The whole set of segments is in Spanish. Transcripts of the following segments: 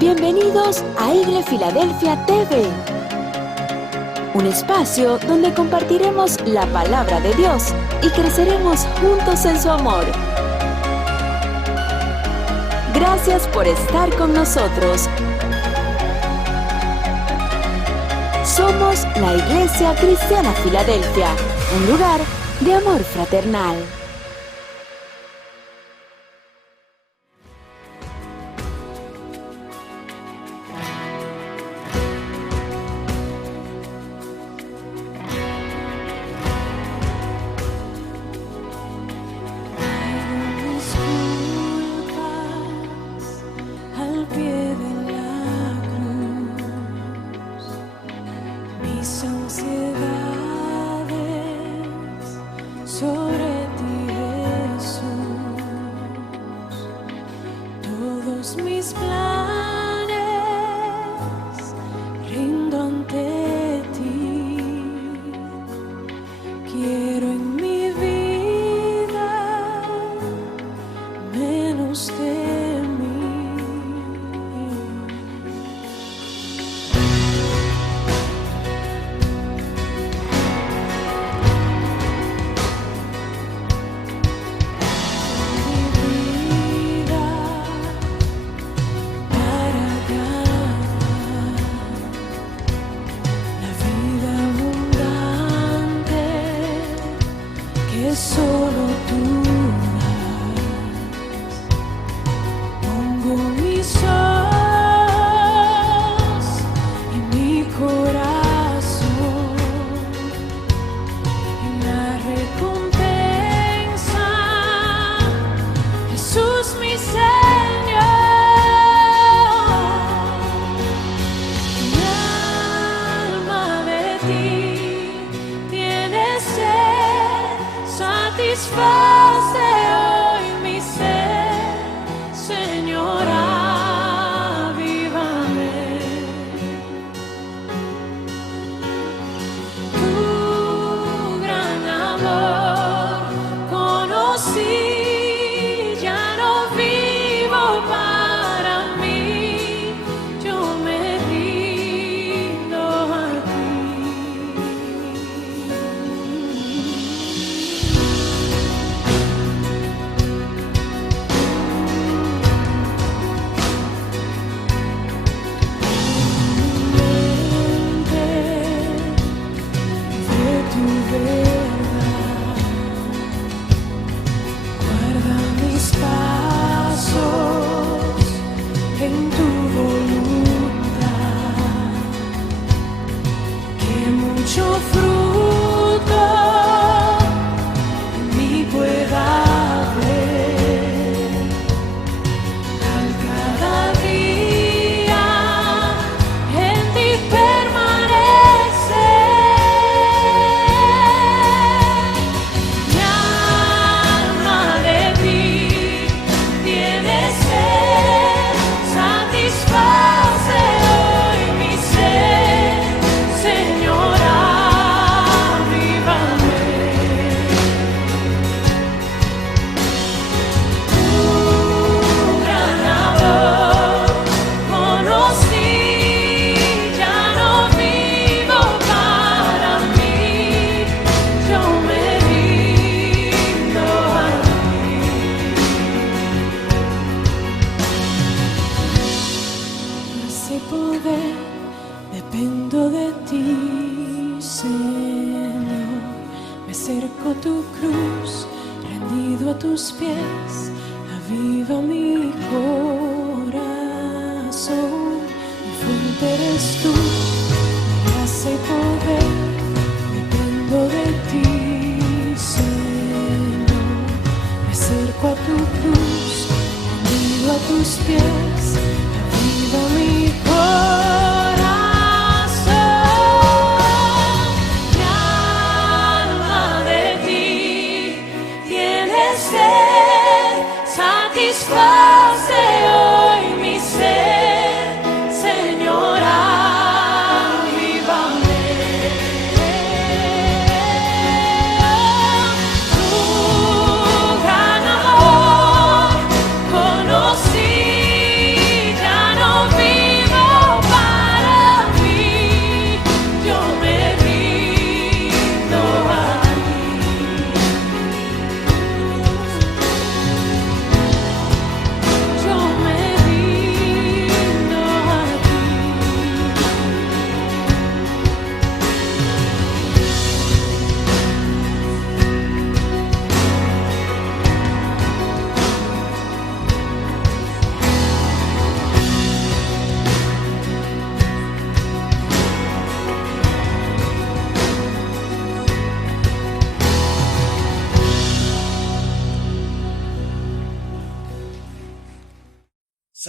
Bienvenidos a Igle Filadelfia TV, un espacio donde compartiremos la palabra de Dios y creceremos juntos en su amor. Gracias por estar con nosotros. Somos la Iglesia Cristiana Filadelfia, un lugar de amor fraternal. Conocí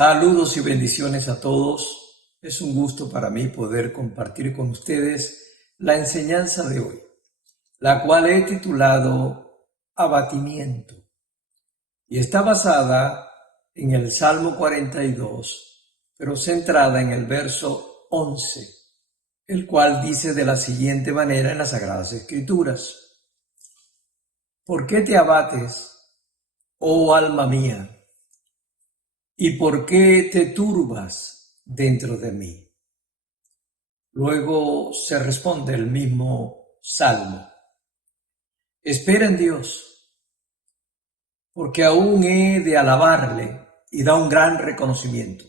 Saludos y bendiciones a todos. Es un gusto para mí poder compartir con ustedes la enseñanza de hoy, la cual he titulado Abatimiento, y está basada en el Salmo 42, pero centrada en el verso 11, el cual dice de la siguiente manera en las Sagradas Escrituras: ¿Por qué te abates, oh alma mía? ¿Y por qué te turbas dentro de mí? Luego se responde el mismo Salmo: espera en Dios, porque aún he de alabarle, y da un gran reconocimiento: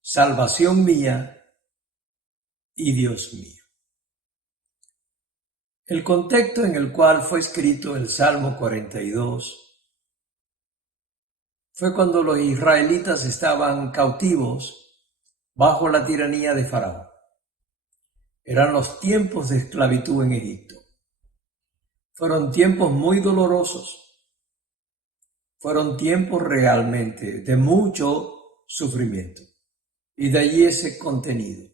salvación mía y Dios mío. El contexto en el cual fue escrito el Salmo 42 fue cuando los israelitas estaban cautivos bajo la tiranía de Faraón. Eran los tiempos de esclavitud en Egipto. Fueron tiempos muy dolorosos. Fueron tiempos realmente de mucho sufrimiento. Y de allí ese contenido,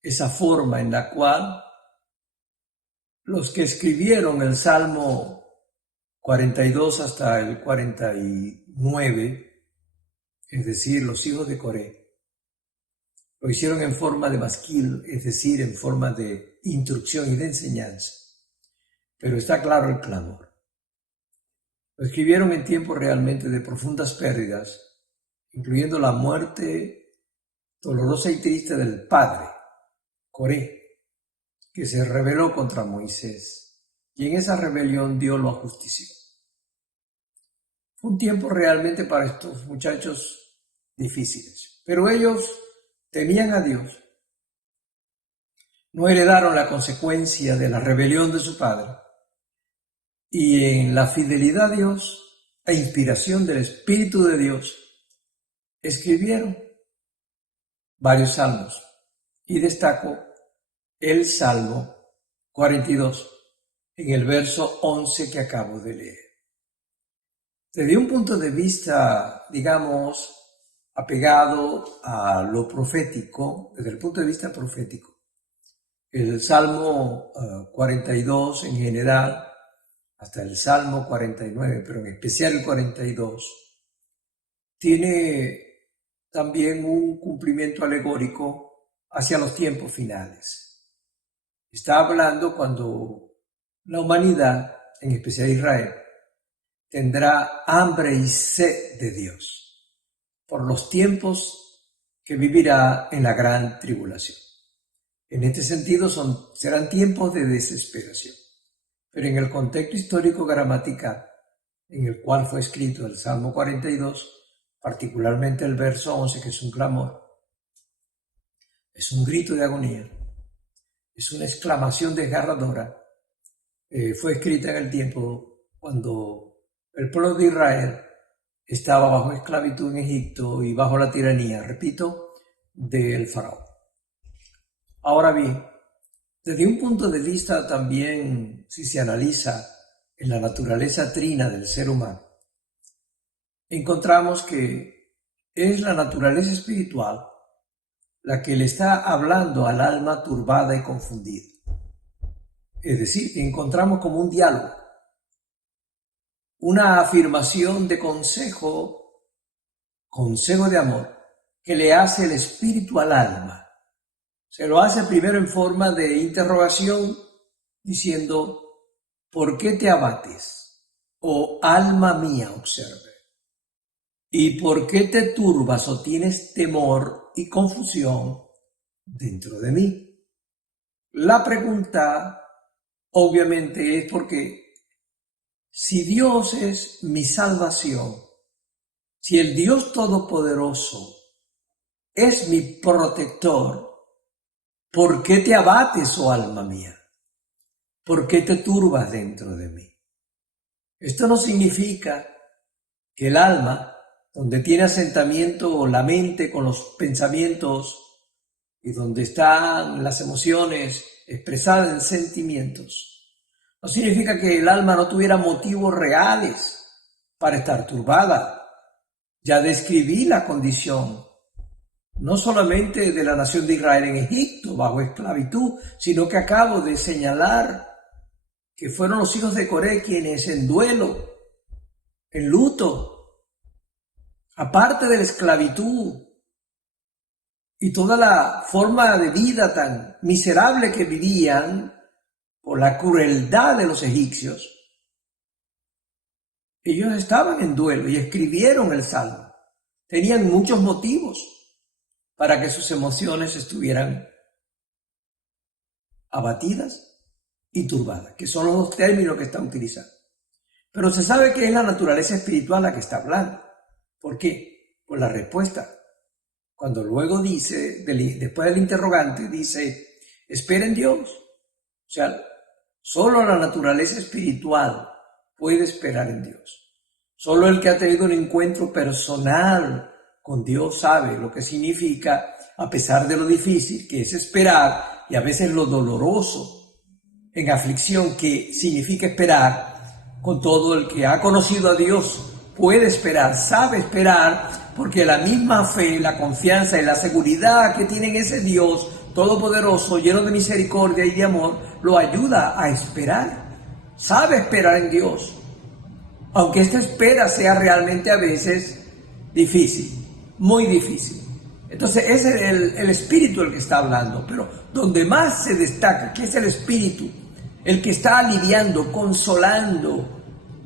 esa forma en la cual los que escribieron el Salmo 42 hasta el 49, es decir, los hijos de Coré, lo hicieron en forma de masquil, es decir, en forma de instrucción y de enseñanza. Pero está claro el clamor. Lo escribieron en tiempos realmente de profundas pérdidas, incluyendo la muerte dolorosa y triste del padre, Coré, que se rebeló contra Moisés, y en esa rebelión Dios lo ajustició. Fue un tiempo realmente para estos muchachos difíciles, pero ellos temían a Dios. No heredaron la consecuencia de la rebelión de su padre, y en la fidelidad a Dios e inspiración del Espíritu de Dios escribieron varios salmos, y destaco el Salmo 42 en el verso 11 que acabo de leer. Desde un punto de vista, digamos, apegado a lo profético, desde el punto de vista profético, el Salmo 42 en general, hasta el Salmo 49, pero en especial el 42, tiene también un cumplimiento alegórico hacia los tiempos finales. Está hablando cuando la humanidad, en especial Israel, tendrá hambre y sed de Dios por los tiempos que vivirá en la gran tribulación. En este sentido serán tiempos de desesperación. Pero en el contexto histórico gramatical en el cual fue escrito el Salmo 42, particularmente el verso 11, que es un clamor, es un grito de agonía, es una exclamación desgarradora, fue escrita en el tiempo cuando el pueblo de Israel estaba bajo esclavitud en Egipto y bajo la tiranía, repito, del faraón. Ahora bien, desde un punto de vista también, si se analiza en la naturaleza trina del ser humano, encontramos que es la naturaleza espiritual la que le está hablando al alma turbada y confundida. Es decir, que encontramos como un diálogo, una afirmación de consejo de amor que le hace el espíritu al alma. Se lo hace primero en forma de interrogación, diciendo: ¿por qué te abates, oh alma mía? Observe. ¿Y por qué te turbas o tienes temor y confusión dentro de mí? La pregunta, obviamente, es porque si Dios es mi salvación, si el Dios Todopoderoso es mi protector, ¿por qué te abates, oh alma mía? ¿Por qué te turbas dentro de mí? Esto no significa que el alma, donde tiene asentamiento la mente con los pensamientos y donde están las emociones expresadas en sentimientos, no significa que el alma no tuviera motivos reales para estar turbada. Ya describí la condición, no solamente de la nación de Israel en Egipto, bajo esclavitud, sino que acabo de señalar que fueron los hijos de Coré quienes en duelo, en luto, aparte de la esclavitud y toda la forma de vida tan miserable que vivían por la crueldad de los egipcios, ellos estaban en duelo y escribieron el Salmo. Tenían muchos motivos para que sus emociones estuvieran abatidas y turbadas, que son los dos términos que está utilizando. Pero se sabe que es la naturaleza espiritual la que está hablando. ¿Por qué? Por la respuesta. Cuando luego dice, después del interrogante, dice, espera en Dios. O sea, solo la naturaleza espiritual puede esperar en Dios. Solo el que ha tenido un encuentro personal con Dios sabe lo que significa, a pesar de lo difícil que es esperar y a veces lo doloroso en aflicción que significa esperar. Con todo el que ha conocido a Dios puede esperar, sabe esperar, porque la misma fe, la confianza y la seguridad que tiene en ese Dios todopoderoso, lleno de misericordia y de amor, lo ayuda a esperar. Sabe esperar en Dios, aunque esta espera sea realmente a veces difícil, muy difícil. Entonces es el espíritu el que está hablando, pero donde más se destaca, que es el espíritu, el que está aliviando, consolando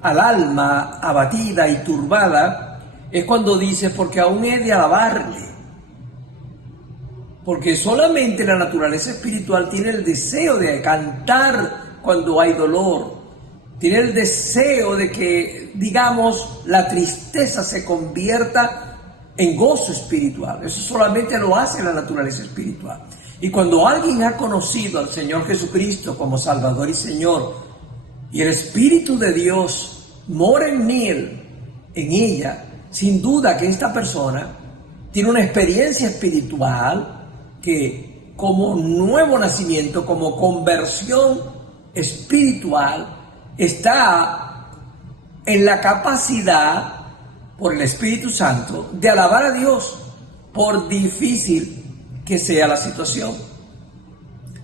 al alma abatida y turbada, es cuando dice, porque aún he de alabarle. Porque solamente la naturaleza espiritual tiene el deseo de cantar cuando hay dolor, tiene el deseo de que, digamos, la tristeza se convierta en gozo espiritual. Eso solamente lo hace la naturaleza espiritual. Y cuando alguien ha conocido al Señor Jesucristo como Salvador y Señor, y el Espíritu de Dios mora en él, en ella, sin duda que esta persona tiene una experiencia espiritual que, como nuevo nacimiento, como conversión espiritual, está en la capacidad, por el Espíritu Santo, de alabar a Dios, por difícil que sea la situación.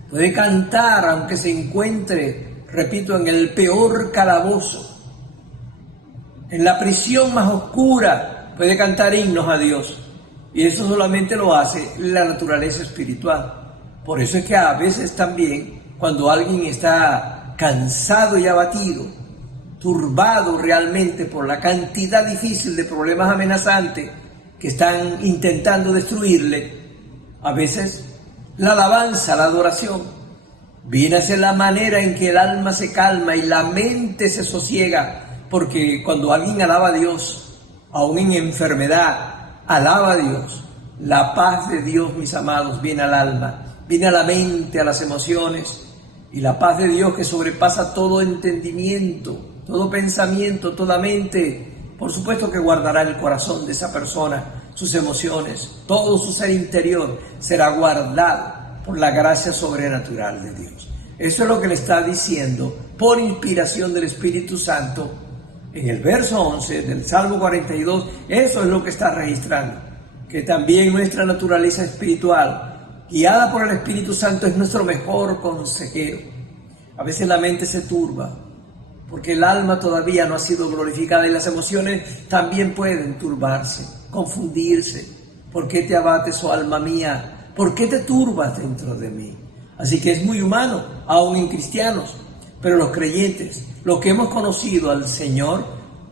Puede cantar aunque se encuentre, repito, en el peor calabozo, en la prisión más oscura, puede cantar himnos a Dios. Y eso solamente lo hace la naturaleza espiritual. Por eso es que a veces también, cuando alguien está cansado y abatido, turbado realmente por la cantidad difícil de problemas amenazantes que están intentando destruirle, a veces la alabanza, la adoración, viene a ser la manera en que el alma se calma y la mente se sosiega, porque cuando alguien alaba a Dios, aún en enfermedad, alaba a Dios, la paz de Dios, mis amados, viene al alma, viene a la mente, a las emociones, y la paz de Dios que sobrepasa todo entendimiento, todo pensamiento, toda mente, por supuesto que guardará el corazón de esa persona, sus emociones, todo su ser interior será guardado por la gracia sobrenatural de Dios. Eso es lo que le está diciendo por inspiración del Espíritu Santo en el verso 11 del Salmo 42. Eso es lo que está registrando, que también nuestra naturaleza espiritual, guiada por el Espíritu Santo, es nuestro mejor consejero. A veces la mente se turba porque el alma todavía no ha sido glorificada y las emociones también pueden turbarse, confundirse. ¿Por qué te abates, oh alma mía? ¿Por qué te turbas dentro de mí? Así que es muy humano, aún en cristianos, pero los creyentes, los que hemos conocido al Señor,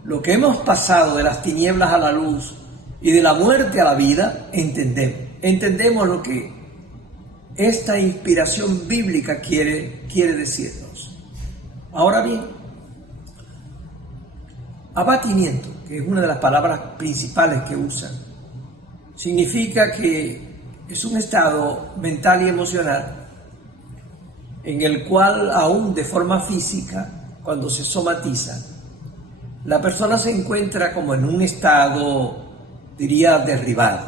los que hemos pasado de las tinieblas a la luz y de la muerte a la vida, entendemos lo que esta inspiración bíblica quiere decirnos. Ahora bien, abatimiento, que es una de las palabras principales que usan, significa que es un estado mental y emocional en el cual, aún de forma física, cuando se somatiza, la persona se encuentra como en un estado, diría, derribado,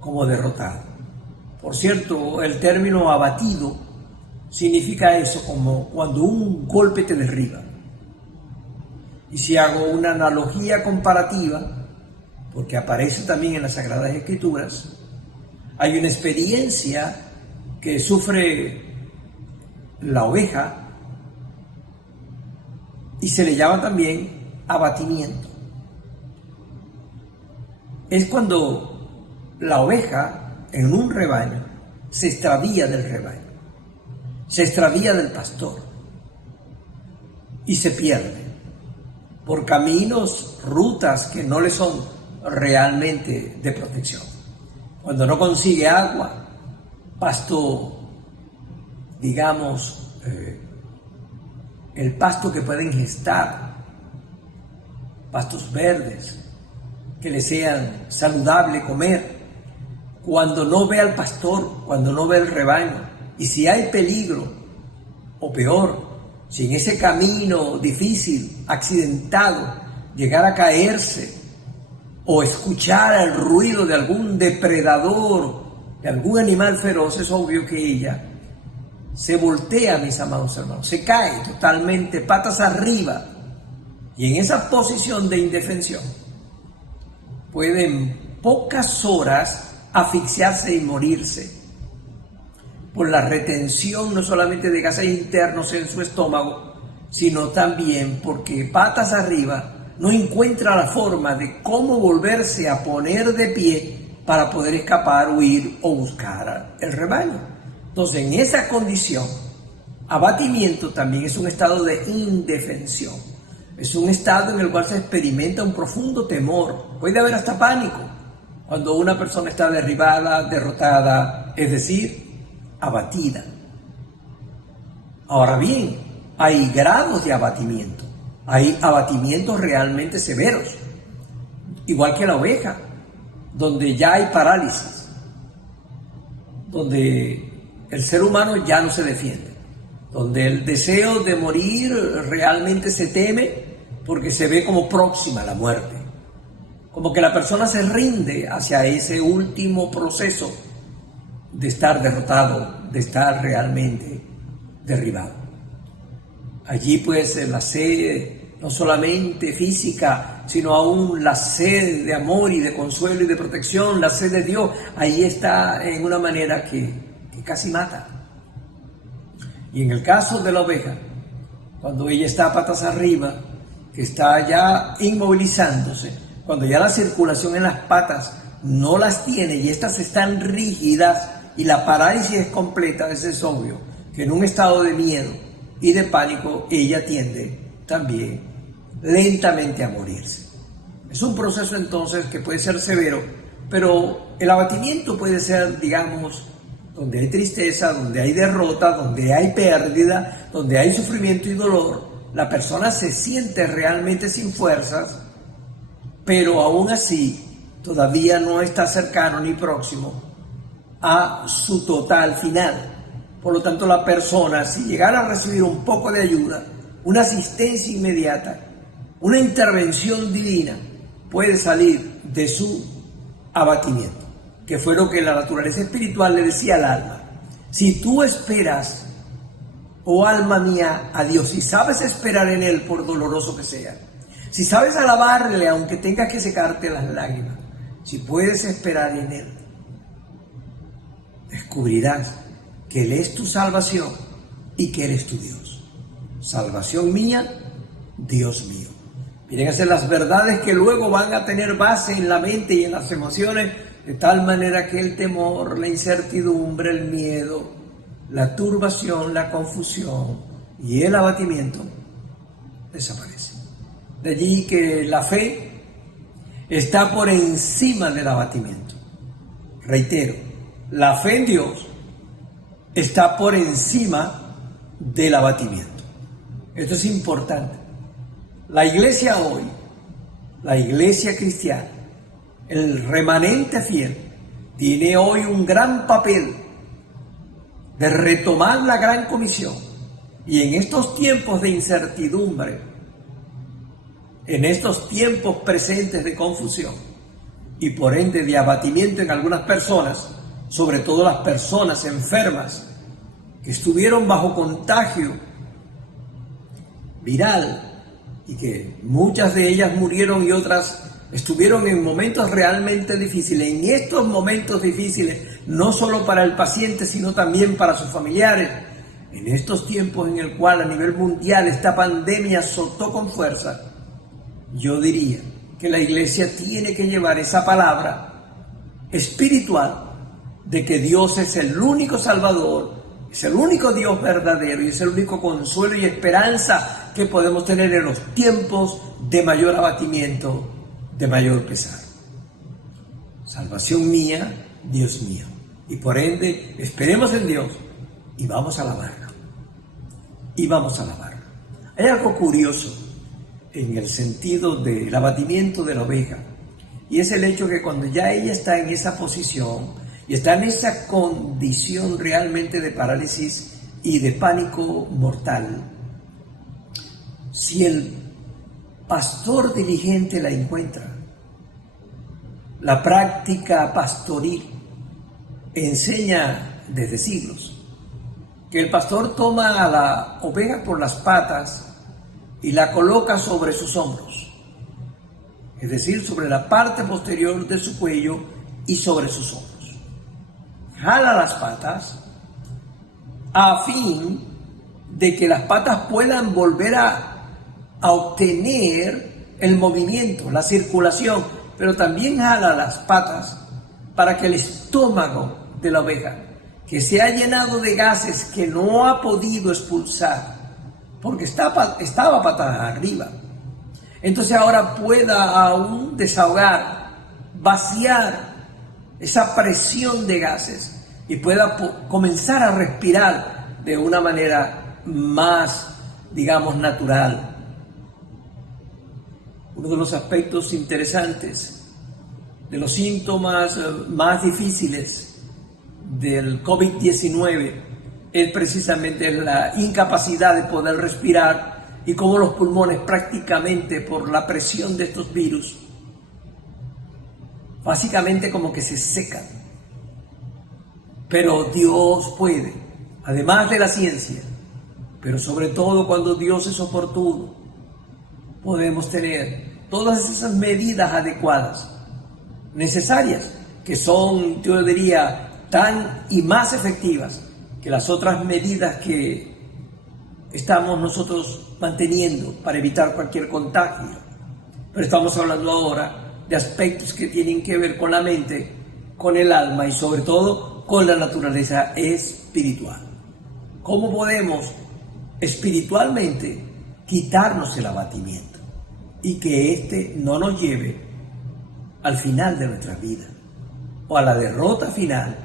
como derrotado. Por cierto, el término abatido significa eso, como cuando un golpe te derriba. Y si hago una analogía comparativa, porque aparece también en las Sagradas Escrituras, hay una experiencia que sufre la oveja y se le llama también abatimiento. Es cuando la oveja en un rebaño se extravía del rebaño, se extravía del pastor y se pierde por caminos, rutas que no le son realmente de protección. Cuando no consigue agua, pasto, digamos, el pasto que pueden gestar, pastos verdes, que le sean saludable comer, cuando no ve al pastor, cuando no ve el rebaño, y si hay peligro, o peor, si en ese camino difícil, accidentado, llegara a caerse, o escuchar el ruido de algún depredador, de algún animal feroz, es obvio que ella se voltea, mis amados hermanos, se cae totalmente patas arriba, y en esa posición de indefensión puede en pocas horas asfixiarse y morirse por la retención no solamente de gases internos en su estómago, sino también porque patas arriba no encuentra la forma de cómo volverse a poner de pie para poder escapar, huir o buscar el rebaño. Entonces, en esa condición, abatimiento también es un estado de indefensión. Es un estado en el cual se experimenta un profundo temor. Puede haber hasta pánico cuando una persona está derribada, derrotada, es decir, abatida. Ahora bien, hay grados de abatimiento. Hay abatimientos realmente severos, igual que la oveja, donde ya hay parálisis, donde el ser humano ya no se defiende, donde el deseo de morir realmente se teme porque se ve como próxima a la muerte, como que la persona se rinde hacia ese último proceso de estar derrotado, de estar realmente derribado. Allí pues la sed, no solamente física, sino aún la sed de amor y de consuelo y de protección, la sed de Dios, ahí está en una manera que casi mata. Y en el caso de la oveja, cuando ella está patas arriba, que está ya inmovilizándose, cuando ya la circulación en las patas no las tiene y estas están rígidas y la parálisis es completa, eso es obvio, que en un estado de miedo y de pánico ella tiende también lentamente a morirse. Es un proceso entonces que puede ser severo, pero el abatimiento puede ser, digamos, donde hay tristeza, donde hay derrota, donde hay pérdida, donde hay sufrimiento y dolor. La persona se siente realmente sin fuerzas, pero aún así todavía no está cercano ni próximo a su total final. Por lo tanto, la persona, si llegara a recibir un poco de ayuda, una asistencia inmediata, una intervención divina, puede salir de su abatimiento, que fue lo que la naturaleza espiritual le decía al alma. Si tú esperas, oh alma mía, a Dios, si sabes esperar en Él por doloroso que sea, si sabes alabarle aunque tengas que secarte las lágrimas, si puedes esperar en Él, descubrirás que Él es tu salvación y que eres tu Dios. Salvación mía, Dios mío. Miren, esas son las verdades que luego van a tener base en la mente y en las emociones, de tal manera que el temor, la incertidumbre, el miedo, la turbación, la confusión y el abatimiento desaparecen. De allí que la fe está por encima del abatimiento. Reitero, la fe en Dios está por encima del abatimiento. Esto es importante. La iglesia hoy, la iglesia cristiana, el remanente fiel, tiene hoy un gran papel de retomar la gran comisión. Y en estos tiempos de incertidumbre, en estos tiempos presentes de confusión y por ende de abatimiento en algunas personas, sobre todo las personas enfermas que estuvieron bajo contagio viral y que muchas de ellas murieron y otras estuvieron en momentos realmente difíciles. En estos momentos difíciles, no solo para el paciente, sino también para sus familiares, en estos tiempos en el cual a nivel mundial esta pandemia azotó con fuerza, yo diría que la iglesia tiene que llevar esa palabra espiritual de que Dios es el único Salvador, es el único Dios verdadero y es el único consuelo y esperanza que podemos tener en los tiempos de mayor abatimiento, de mayor pesar. Salvación mía, Dios mío. Y por ende, esperemos en Dios y vamos a alabarlo. Y vamos a alabarlo. Hay algo curioso en el sentido del abatimiento de la oveja, y es el hecho que cuando ya ella está en esa posición y está en esa condición realmente de parálisis y de pánico mortal, si el pastor diligente la encuentra, la práctica pastoril enseña desde siglos que el pastor toma a la oveja por las patas y la coloca sobre sus hombros, es decir, sobre la parte posterior de su cuello y sobre sus hombros. Jala las patas a fin de que las patas puedan volver a obtener el movimiento, la circulación, pero también jala las patas para que el estómago de la oveja, que se ha llenado de gases que no ha podido expulsar, porque estaba patas arriba, entonces ahora pueda aún desahogar, vaciar esa presión de gases y pueda comenzar a respirar de una manera más, digamos, natural. Uno de los aspectos interesantes, de los síntomas más difíciles del COVID-19 es precisamente la incapacidad de poder respirar y cómo los pulmones prácticamente por la presión de estos virus básicamente como que se secan. Pero Dios puede, además de la ciencia, pero sobre todo cuando Dios es oportuno, podemos tener todas esas medidas adecuadas, necesarias, que son, yo diría, tan y más efectivas que las otras medidas que estamos nosotros manteniendo para evitar cualquier contagio. Pero estamos hablando ahora de aspectos que tienen que ver con la mente, con el alma y sobre todo con la naturaleza espiritual. ¿Cómo podemos espiritualmente quitarnos el abatimiento y que éste no nos lleve al final de nuestra vida o a la derrota final,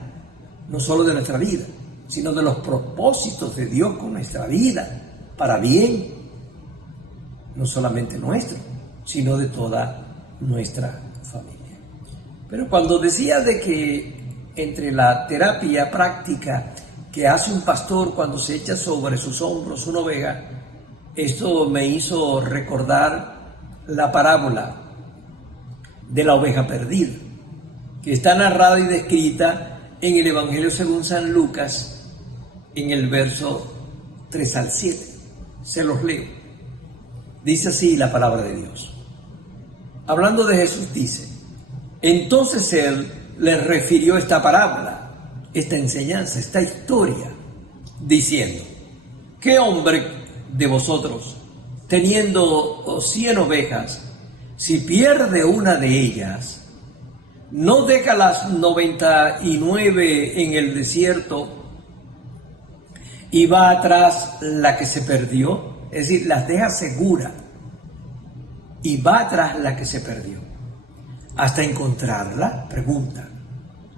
no solo de nuestra vida, sino de los propósitos de Dios con nuestra vida, para bien, no solamente nuestro, sino de toda nuestra familia? Pero cuando decía de que entre la terapia práctica que hace un pastor cuando se echa sobre sus hombros una oveja, esto me hizo recordar la parábola de la oveja perdida, que está narrada y descrita en el Evangelio según San Lucas, en el verso 3 al 7. Se los leo. Dice así la palabra de Dios. Hablando de Jesús dice: entonces él les refirió esta parábola, esta enseñanza, esta historia, diciendo: ¿qué hombre de vosotros, teniendo 100 ovejas, si pierde una de ellas, no deja las 99 en el desierto y va atrás la que se perdió? Es decir, las deja segura y va atrás la que se perdió hasta encontrarla. Pregunta: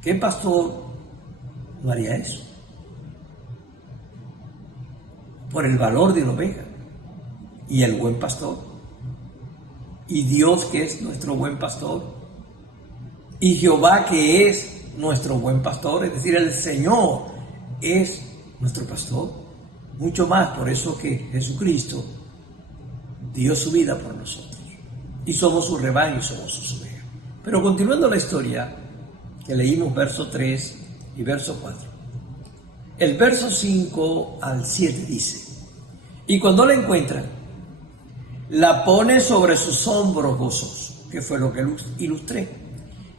¿qué pastor no haría eso? Por el valor de una oveja y el buen pastor, y Dios que es nuestro buen pastor, y Jehová que es nuestro buen pastor, es decir, el Señor es nuestro pastor. Mucho más por eso que Jesucristo dio su vida por nosotros y somos su rebaño y somos sus ovejas. Pero continuando la historia que leímos, verso 3 y verso 4, el verso 5 al 7 dice: y cuando la encuentran, la pone sobre sus hombros gozoso que fue lo que ilustré.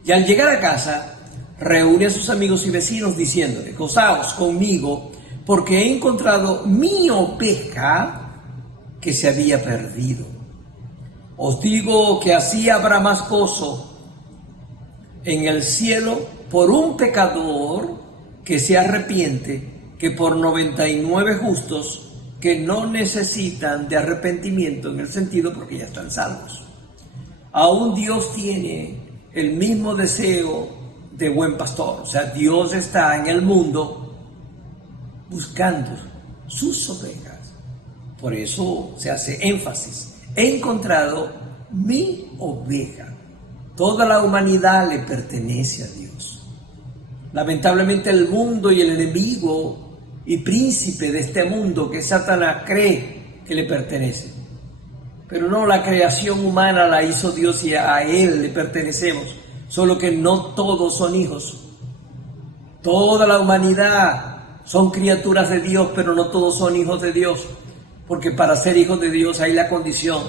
Y al llegar a casa, reúne a sus amigos y vecinos diciéndole: gozaos conmigo, porque he encontrado mi oveja que se había perdido. Os digo que así habrá más gozo en el cielo por un pecador que se arrepiente que por 99 justos que no necesitan de arrepentimiento, en el sentido porque ya están salvos. Aún Dios tiene el mismo deseo de buen pastor. O sea, Dios está en el mundo buscando sus ovejas. Por eso se hace énfasis: he encontrado mi oveja. Toda la humanidad le pertenece a Dios. Lamentablemente el mundo y el enemigo y príncipe de este mundo, que es Satanás, cree que le pertenece. Pero no, la creación humana la hizo Dios y a Él le pertenecemos. Solo que no todos son hijos. Toda la humanidad son criaturas de Dios, pero no todos son hijos de Dios. Porque para ser hijos de Dios hay la condición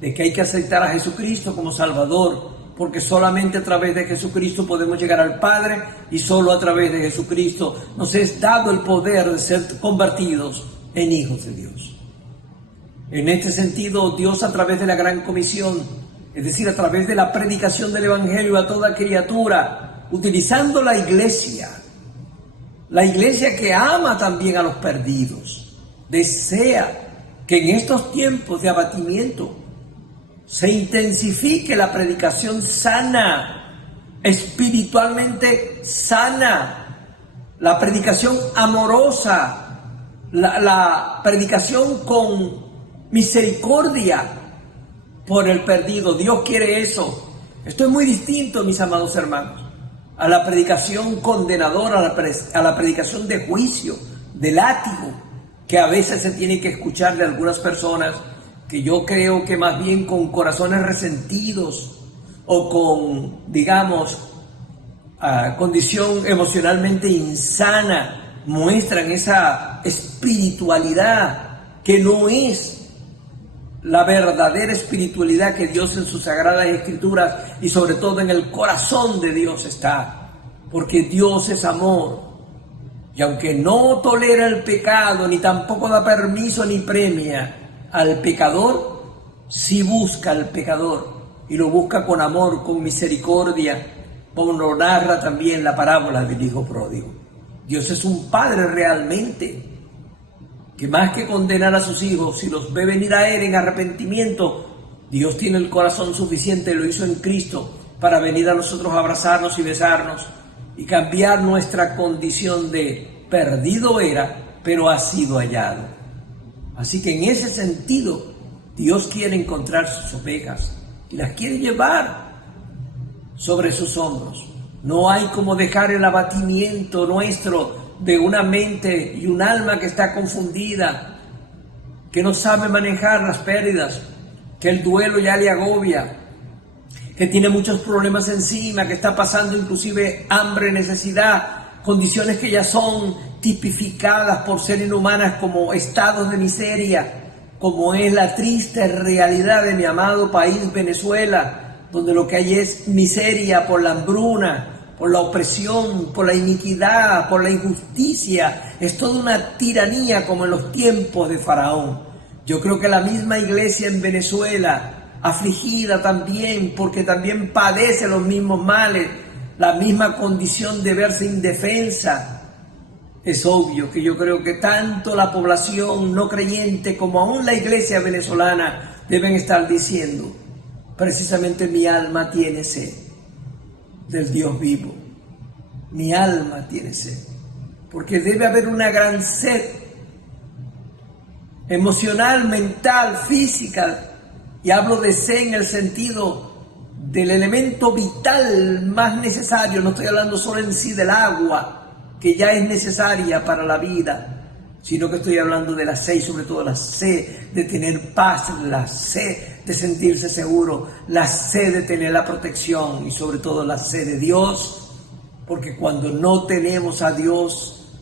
de que hay que aceptar a Jesucristo como Salvador, porque solamente a través de Jesucristo podemos llegar al Padre, y solo a través de Jesucristo nos es dado el poder de ser convertidos en hijos de Dios. En este sentido, Dios, a través de la Gran Comisión, es decir, a través de la predicación del Evangelio a toda criatura, utilizando la iglesia que ama también a los perdidos, desea que en estos tiempos de abatimiento se intensifique la predicación sana, espiritualmente sana, la predicación amorosa, la predicación con misericordia por el perdido. Dios quiere eso. Esto es muy distinto, mis amados hermanos, a la predicación condenadora, a la predicación de juicio, de látigo, que a veces se tiene que escuchar de algunas personas, que yo creo que más bien con corazones resentidos o con, digamos, condición emocionalmente insana, muestran esa espiritualidad que no es la verdadera espiritualidad que Dios en sus sagradas escrituras y sobre todo en el corazón de Dios está, porque Dios es amor, y aunque no tolera el pecado, ni tampoco da permiso ni premia al pecador, sí busca al pecador, y lo busca con amor, con misericordia, como lo narra también la parábola del hijo pródigo. Dios es un padre realmente, que más que condenar a sus hijos, si los ve venir a Él en arrepentimiento, Dios tiene el corazón suficiente, lo hizo en Cristo, para venir a nosotros a abrazarnos y besarnos, y cambiar nuestra condición de perdido era, pero ha sido hallado. Así que en ese sentido, Dios quiere encontrar sus ovejas y las quiere llevar sobre sus hombros. No hay como dejar el abatimiento nuestro de una mente y un alma que está confundida, que no sabe manejar las pérdidas, que el duelo ya le agobia, que tiene muchos problemas encima, que está pasando inclusive hambre, necesidad, condiciones que ya son tipificadas por ser inhumanas como estados de miseria, como es la triste realidad de mi amado país Venezuela, donde lo que hay es miseria por la hambruna, por la opresión, por la iniquidad, por la injusticia. Es toda una tiranía como en los tiempos de Faraón. Yo creo que la misma iglesia en Venezuela, afligida también, porque también padece los mismos males, la misma condición de verse indefensa. Es obvio que yo creo que tanto la población no creyente como aún la iglesia venezolana deben estar diciendo: precisamente mi alma tiene sed del Dios vivo. Mi alma tiene sed, porque debe haber una gran sed emocional, mental, física. Y hablo de sed en el sentido del elemento vital más necesario. No estoy hablando solo en sí del agua, que ya es necesaria para la vida, sino que estoy hablando de la sed, y sobre todo la sed de tener paz, la sed de sentirse seguro, la sed de tener la protección y sobre todo la sed de Dios, porque cuando no tenemos a Dios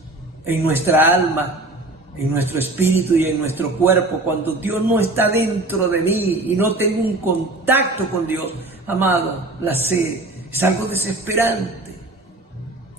en nuestra alma, en nuestro espíritu y en nuestro cuerpo, cuando Dios no está dentro de mí y no tengo un contacto con Dios, amado, la sed es algo desesperante.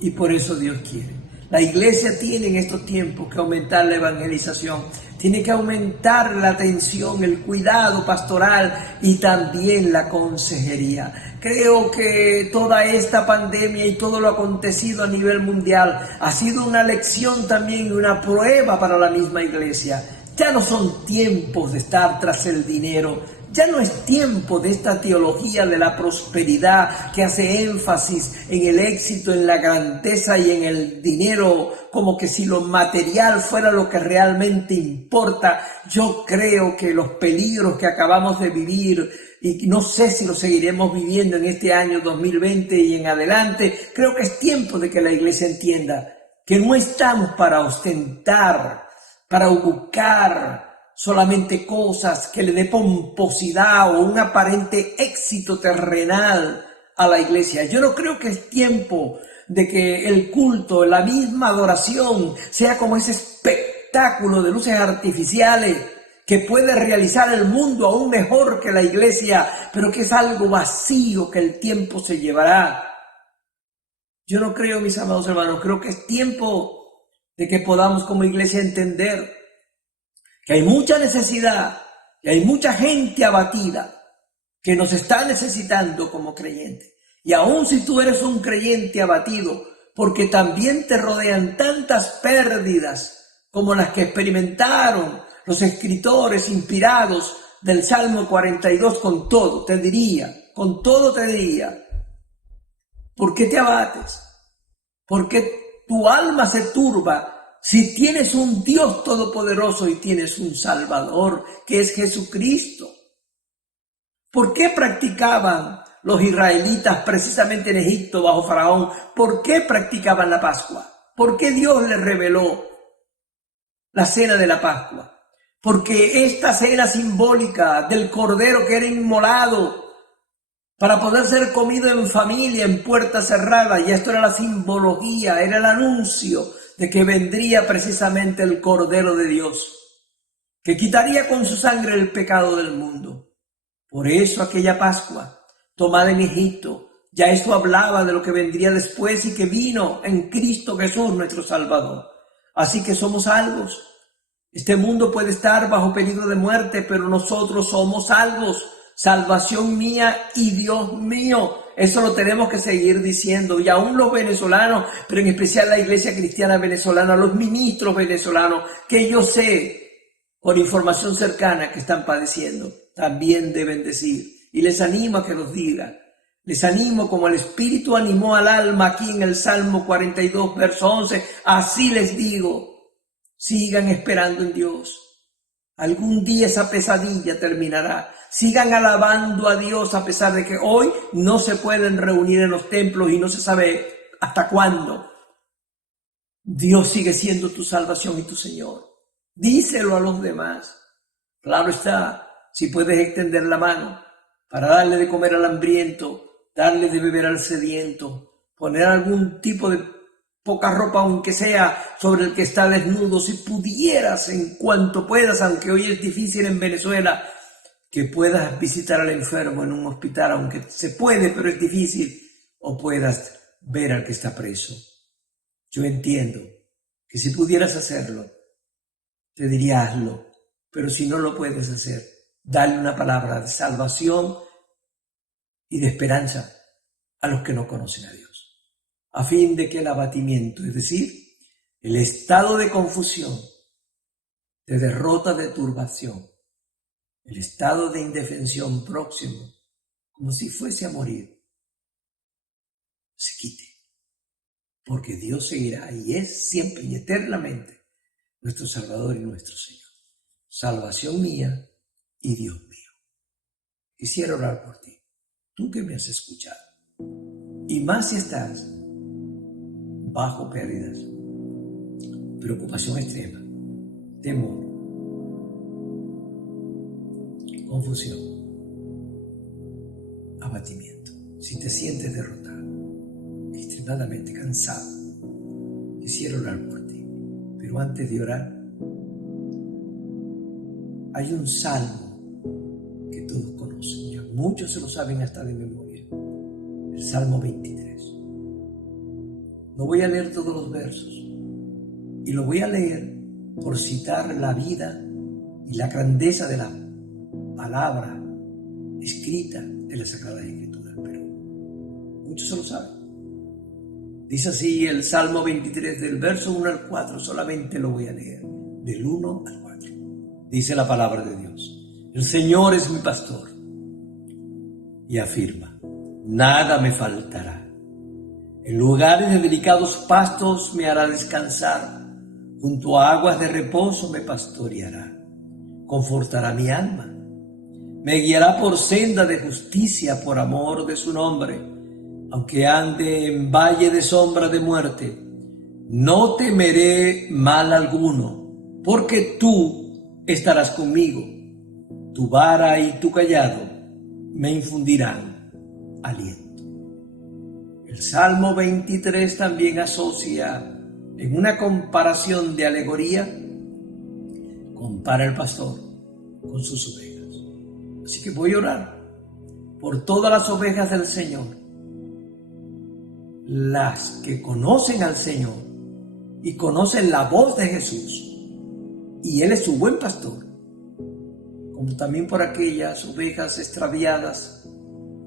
Y por eso Dios quiere. La iglesia tiene en estos tiempos que aumentar la evangelización, tiene que aumentar la atención, el cuidado pastoral y también la consejería. Creo que toda esta pandemia y todo lo acontecido a nivel mundial ha sido una lección también y una prueba para la misma iglesia. Ya no son tiempos de estar tras el dinero, ya no es tiempo de esta teología de la prosperidad que hace énfasis en el éxito, en la grandeza y en el dinero, como que si lo material fuera lo que realmente importa. Yo creo que los peligros que acabamos de vivir, y no sé si lo seguiremos viviendo en este año 2020 y en adelante, creo que es tiempo de que la iglesia entienda que no estamos para ostentar, para buscar solamente cosas que le dé pomposidad o un aparente éxito terrenal a la iglesia. Yo no creo que es tiempo de que el culto, la misma adoración, sea como ese espectáculo de luces artificiales que puede realizar el mundo aún mejor que la iglesia, pero que es algo vacío que el tiempo se llevará. Yo no creo, mis amados hermanos, creo que es tiempo de que podamos como iglesia entender que hay mucha necesidad, que hay mucha gente abatida que nos está necesitando como creyentes. Y aun si tú eres un creyente abatido, porque también te rodean tantas pérdidas como las que experimentaron los escritores inspirados del Salmo 42, con todo te diría, ¿por qué te abates? ¿Por qué tu alma se turba? Si tienes un Dios todopoderoso y tienes un Salvador, que es Jesucristo. ¿Por qué practicaban los israelitas precisamente en Egipto bajo Faraón? ¿Por qué practicaban la Pascua? ¿Por qué Dios les reveló la cena de la Pascua? Porque esta cena simbólica del cordero que era inmolado para poder ser comido en familia, en puerta cerrada, y esto era la simbología, era el anuncio de que vendría precisamente el Cordero de Dios, que quitaría con su sangre el pecado del mundo. Por eso aquella Pascua, tomada en Egipto, ya esto hablaba de lo que vendría después y que vino en Cristo Jesús, nuestro Salvador. Así que somos salvos. Este mundo puede estar bajo peligro de muerte, pero nosotros somos salvos. Salvación mía y Dios mío. Eso lo tenemos que seguir diciendo. Y aún los venezolanos, pero en especial la iglesia cristiana venezolana, los ministros venezolanos, que yo sé por información cercana que están padeciendo, también deben decir. Y les animo a que los digan. Les animo como el Espíritu animó al alma aquí en el Salmo 42, verso 11. Así les digo, sigan esperando en Dios. Algún día esa pesadilla terminará. Sigan alabando a Dios a pesar de que hoy no se pueden reunir en los templos y no se sabe hasta cuándo. Dios sigue siendo tu salvación y tu Señor. Díselo a los demás. Claro está, si puedes extender la mano para darle de comer al hambriento, darle de beber al sediento, poner algún tipo de poca ropa, aunque sea, sobre el que está desnudo, si pudieras en cuanto puedas, aunque hoy es difícil en Venezuela, que puedas visitar al enfermo en un hospital, aunque se puede, pero es difícil, o puedas ver al que está preso. Yo entiendo que si pudieras hacerlo, te diría hazlo, pero si no lo puedes hacer, dale una palabra de salvación y de esperanza a los que no conocen a Dios, a fin de que el abatimiento, es decir, el estado de confusión, de derrota, de turbación, el estado de indefensión próximo, como si fuese a morir, se quite. Porque Dios seguirá y es siempre y eternamente nuestro Salvador y nuestro Señor. Salvación mía y Dios mío. Quisiera orar por ti, tú que me has escuchado. Y más si estás bajo pérdidas, preocupación extrema, temor, confusión, abatimiento. Si te sientes derrotado, extremadamente cansado, quisiera orar por ti. Pero antes de orar, hay un salmo que todos conocen, ya muchos se lo saben hasta de memoria, el Salmo 23. No voy a leer todos los versos y lo voy a leer por citar la vida y la grandeza de la palabra escrita de la Sagrada Escritura, pero muchos se lo saben. Dice así el Salmo 23 del verso 1 al 4, solamente lo voy a leer, del 1 al 4. Dice la palabra de Dios: el Señor es mi pastor, y afirma, nada me faltará. En lugares de delicados pastos me hará descansar, junto a aguas de reposo me pastoreará, confortará mi alma. Me guiará por senda de justicia por amor de su nombre. Aunque ande en valle de sombra de muerte, no temeré mal alguno, porque tú estarás conmigo. Tu vara y tu cayado me infundirán aliento. El Salmo 23 también asocia en una comparación de alegoría, compara el pastor con sus ovejas. Así que voy a orar por todas las ovejas del Señor, las que conocen al Señor y conocen la voz de Jesús, y Él es su buen pastor, como también por aquellas ovejas extraviadas,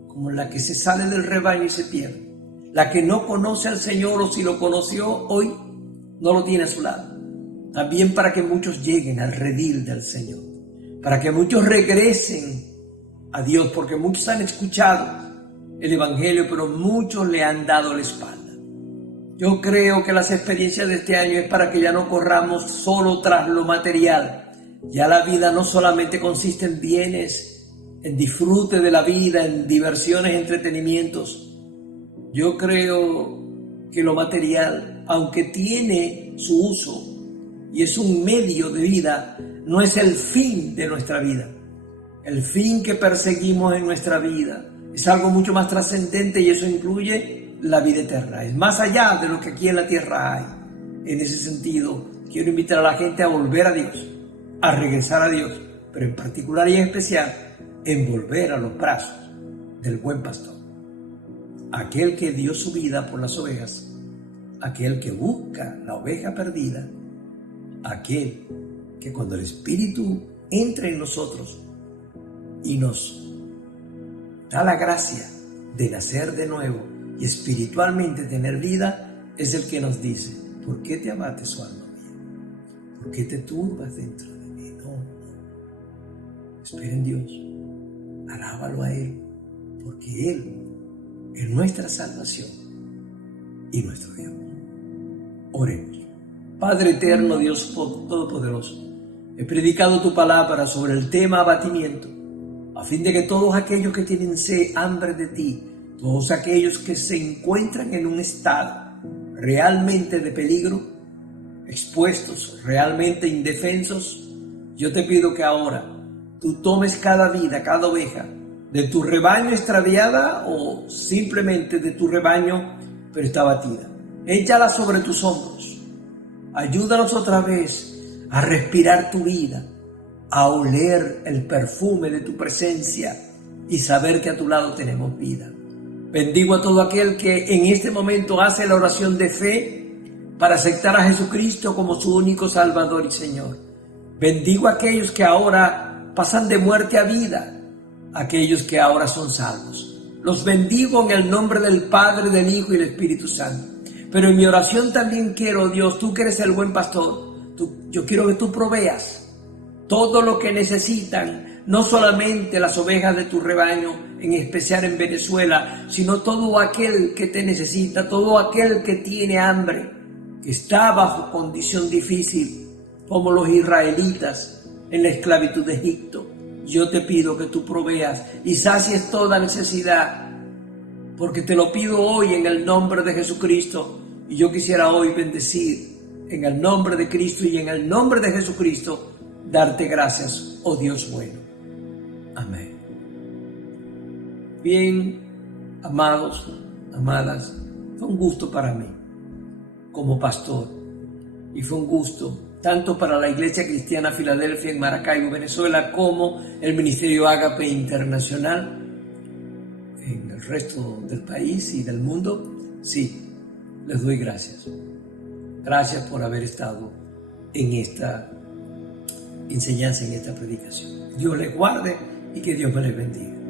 como la que se sale del rebaño y se pierde, la que no conoce al Señor, o si lo conoció hoy no lo tiene a su lado. También para que muchos lleguen al redil del Señor, para que muchos regresen a Dios, porque muchos han escuchado el Evangelio, pero muchos le han dado la espalda. Yo creo que las experiencias de este año es para que ya no corramos solo tras lo material. Ya la vida no solamente consiste en bienes, en disfrute de la vida, en diversiones, entretenimientos. Yo creo que lo material, aunque tiene su uso y es un medio de vida, no es el fin de nuestra vida. El fin que perseguimos en nuestra vida es algo mucho más trascendente, y eso incluye la vida eterna. Es más allá de lo que aquí en la tierra hay. En ese sentido, quiero invitar a la gente a volver a Dios, a regresar a Dios, pero en particular y en especial, en volver a los brazos del buen pastor. Aquel que dio su vida por las ovejas, aquel que busca la oveja perdida, aquel que cuando el Espíritu entra en nosotros y nos da la gracia de nacer de nuevo y espiritualmente tener vida, es el que nos dice: ¿por qué te abates, oh alma mía? ¿Por qué te turbas dentro de mí? No. Espera en Dios, alábalo a Él, porque Él es nuestra salvación y nuestro Dios. Oremos. Padre eterno, Dios todopoderoso, he predicado tu palabra sobre el tema abatimiento, a fin de que todos aquellos que tienen sed, hambre de ti, todos aquellos que se encuentran en un estado realmente de peligro, expuestos, realmente indefensos, yo te pido que ahora tú tomes cada vida, cada oveja, de tu rebaño extraviada o simplemente de tu rebaño, pero está abatida. Échala sobre tus hombros. Ayúdanos otra vez a respirar tu vida, a oler el perfume de tu presencia y saber que a tu lado tenemos vida. Bendigo a todo aquel que en este momento hace la oración de fe para aceptar a Jesucristo como su único Salvador y Señor. Bendigo a aquellos que ahora pasan de muerte a vida, aquellos que ahora son salvos. Los bendigo en el nombre del Padre, del Hijo y del Espíritu Santo. Pero en mi oración también quiero, Dios, tú que eres el buen pastor, yo quiero que tú proveas todo lo que necesitan, no solamente las ovejas de tu rebaño, en especial en Venezuela, sino todo aquel que te necesita, todo aquel que tiene hambre, que está bajo condición difícil, como los israelitas en la esclavitud de Egipto. Yo te pido que tú proveas y sacies toda necesidad, porque te lo pido hoy en el nombre de Jesucristo. Y yo quisiera hoy bendecir en el nombre de Cristo y en el nombre de Jesucristo, darte gracias, oh Dios bueno. Amén. Bien, amados, amadas, fue un gusto para mí, como pastor, y fue un gusto, tanto para la Iglesia Cristiana Filadelfia en Maracaibo, Venezuela, como el Ministerio Ágape Internacional en el resto del país y del mundo. Sí, les doy gracias. Gracias por haber estado en esta enseñanza, en esta predicación. Dios les guarde y que Dios me les bendiga.